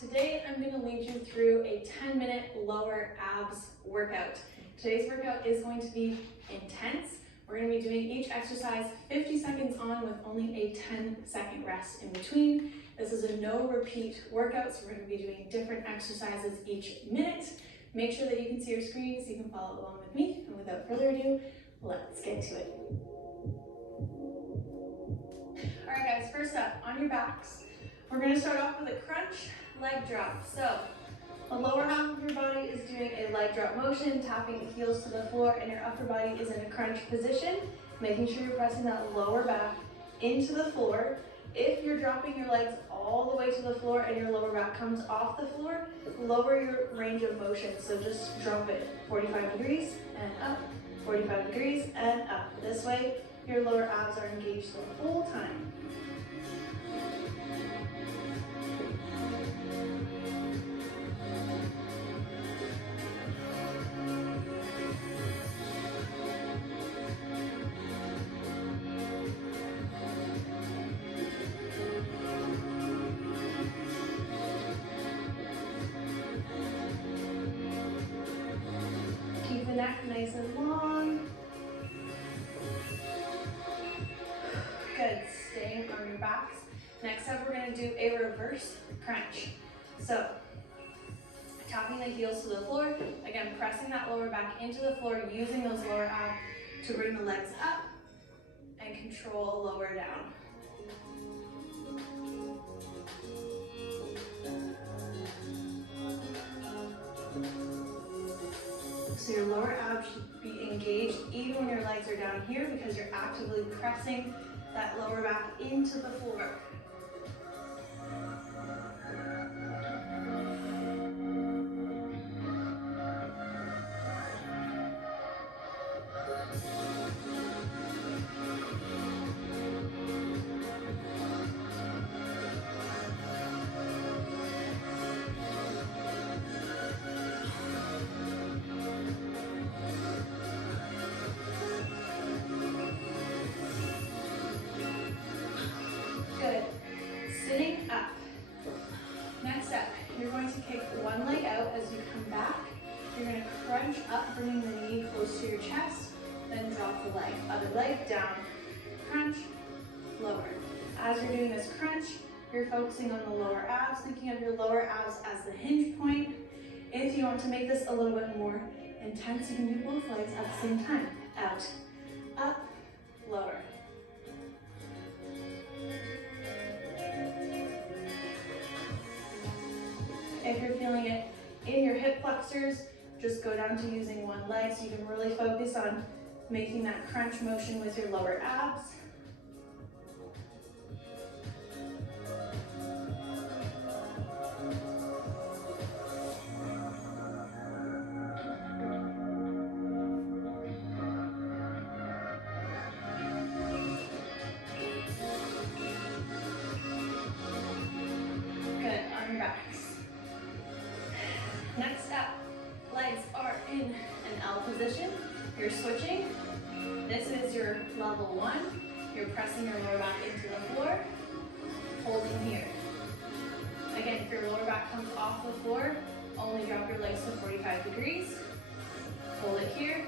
Today I'm going to lead you through a 10-minute lower abs workout. Today's workout is going to be intense. We're going to be doing each exercise 50 seconds on with only a 10-second rest in between. This is a no repeat workout, so we're going to be doing different exercises each minute. Make sure that you can see your screen so you can follow along with me. And without further ado, let's get to it. All right guys, first up, on your backs, we're going to start off with a crunch leg drop. So the lower half of your body is doing a leg drop motion, tapping the heels to the floor, and your upper body is in a crunch position, making sure you're pressing that lower back into the floor. If you're dropping your legs all the way to the floor and your lower back comes off the floor, lower your range of motion. So just drop it 45 degrees and up, 45 degrees and up. This way, your lower abs are engaged the whole time. Keep the neck nice and long. Good, staying on your backs. Next up, we're gonna do a reverse crunch. So, tapping the heels to the floor, again, pressing that lower back into the floor, using those lower abs to bring the legs up and control lower down. So your lower abs should be engaged even when your legs are down here because you're actively pressing that lower back into the floor. Good. Sitting up. Next up, you're going to kick one leg out as you come back. You're going to crunch up, bringing the knee close to your chest, then drop the leg. Other leg down. Crunch, lower. As you're doing this crunch, you're focusing on the lower abs, thinking of your lower abs as the hinge point. If you want to make this a little bit more intense, you can do both legs at the same time. Out, up, lower. If you're feeling it in your hip flexors, just go down to using one leg so you can really focus on making that crunch motion with your lower abs. Good, on your backs. Next up, legs are in an L position. You're switching. This is your level 1. You're pressing your lower back into the floor, holding here. Again, if your lower back comes off the floor, only drop your legs to 45 degrees. Hold it here.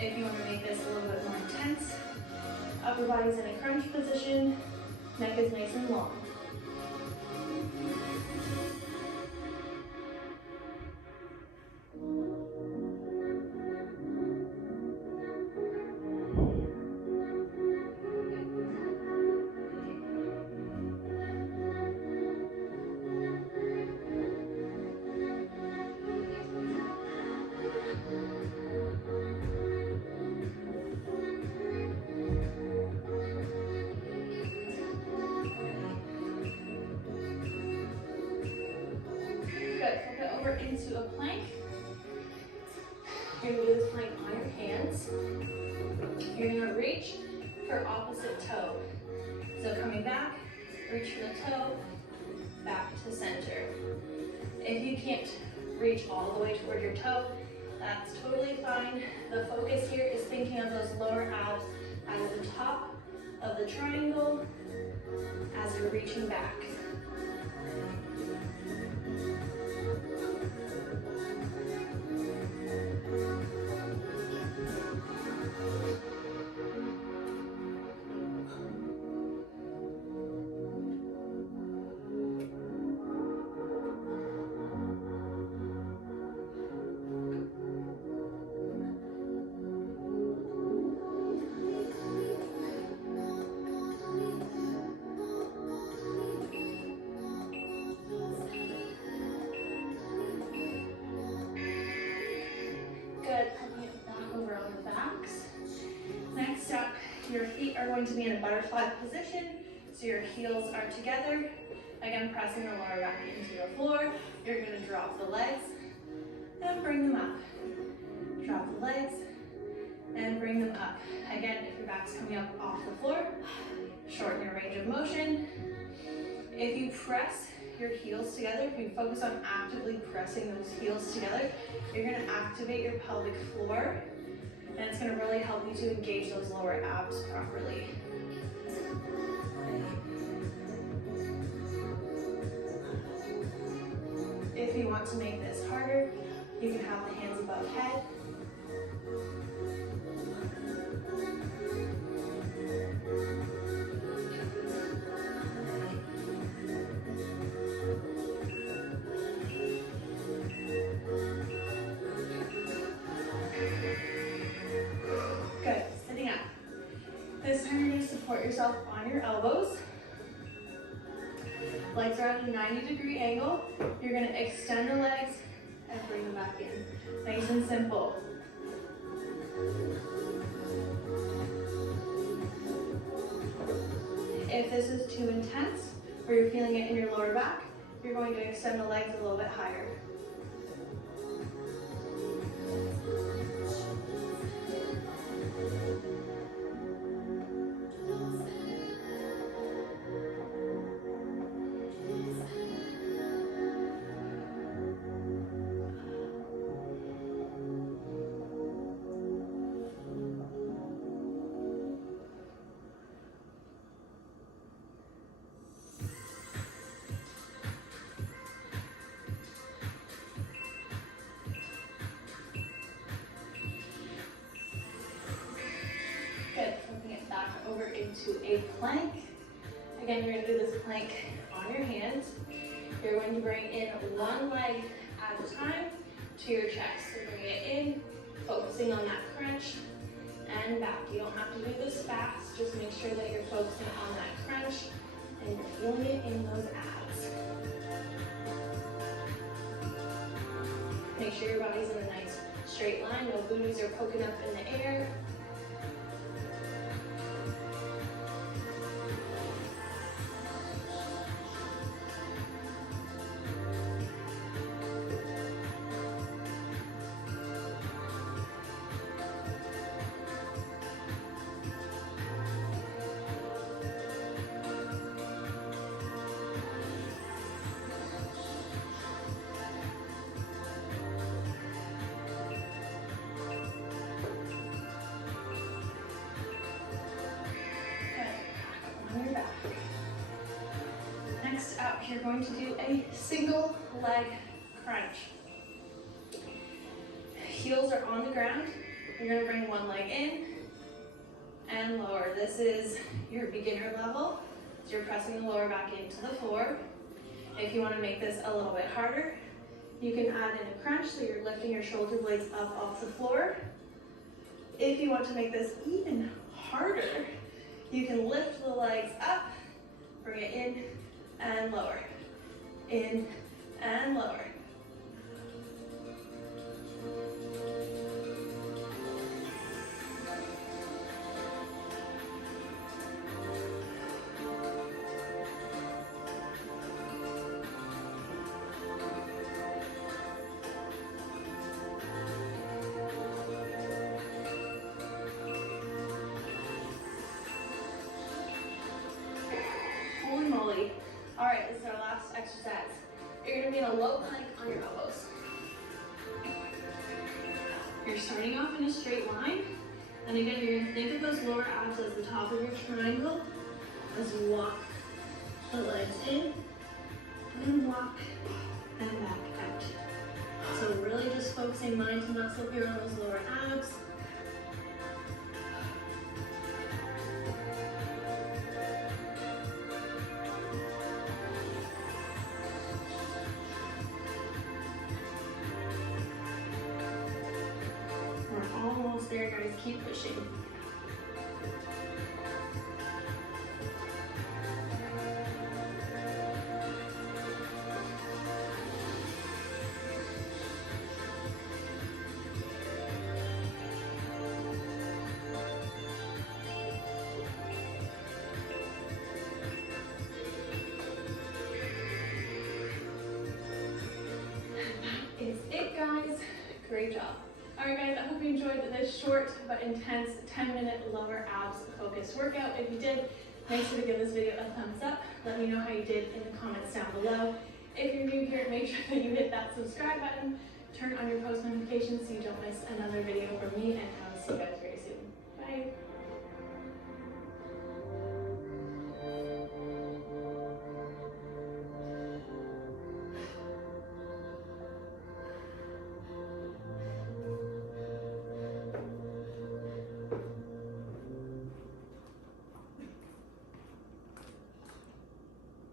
If you want to make this a little bit more intense, upper body's in a crunch position, neck is nice and long. Good, flip it over into a plank. You're gonna do this plank on your hands. You're gonna reach for opposite toe. So coming back, reach for the toe, back to center. If you can't reach all the way toward your toe, that's totally fine. The focus here is thinking of those lower abs as the top of the triangle as you're reaching back. are going to be in a butterfly position, so your heels are together. Again, pressing the lower back into the floor. You're gonna drop the legs and bring them up. Drop the legs and bring them up. Again, if your back's coming up off the floor, shorten your range of motion. If you press your heels together, if you focus on actively pressing those heels together, you're gonna activate your pelvic floor, and it's gonna really help you to engage those lower abs properly. If you want to make this harder, you can have the hands above head. Good, sitting up. This time you're going to support yourself on your elbows. Legs are at a 90-degree angle. You're going to extend the legs and bring them back in. Nice and simple. If this is too intense, or you're feeling it in your lower back, you're going to extend the legs a little bit higher. Good, flipping it back over into a plank. Again, you're going to do this plank on your hands. You're going to bring in one leg at a time to your chest. So bring it in, focusing on that crunch, and back. You don't have to do this fast, just make sure that you're focusing on that crunch and you're feeling it in those abs. Make sure your body's in a nice straight line, no booties are poking up in the air. On your back. Next up, you're going to do a single leg crunch. Heels are on the ground. You're going to bring one leg in and lower. This is your beginner level. So you're pressing the lower back into the floor. If you want to make this a little bit harder, you can add in a crunch, so you're lifting your shoulder blades up off the floor. If you want to make this even harder, you can lift the legs up, bring it in and lower, in and lower. Holy moly. All right, this is our last exercise. You're gonna be in a low plank on your elbows. You're starting off in a straight line. And again, you're gonna think of those lower abs as the top of your triangle as you walk the legs in and walk and back out. So really just focusing mind to muscle here on those lower abs. We're almost there, guys. Keep pushing. Great job. All right, guys, I hope you enjoyed this short but intense 10-minute lower abs focused workout. If you did, make sure to give this video a thumbs up. Let me know how you did in the comments down below. If you're new here, make sure that you hit that subscribe button, turn on your post notifications so you don't miss another video from me, and I will see you guys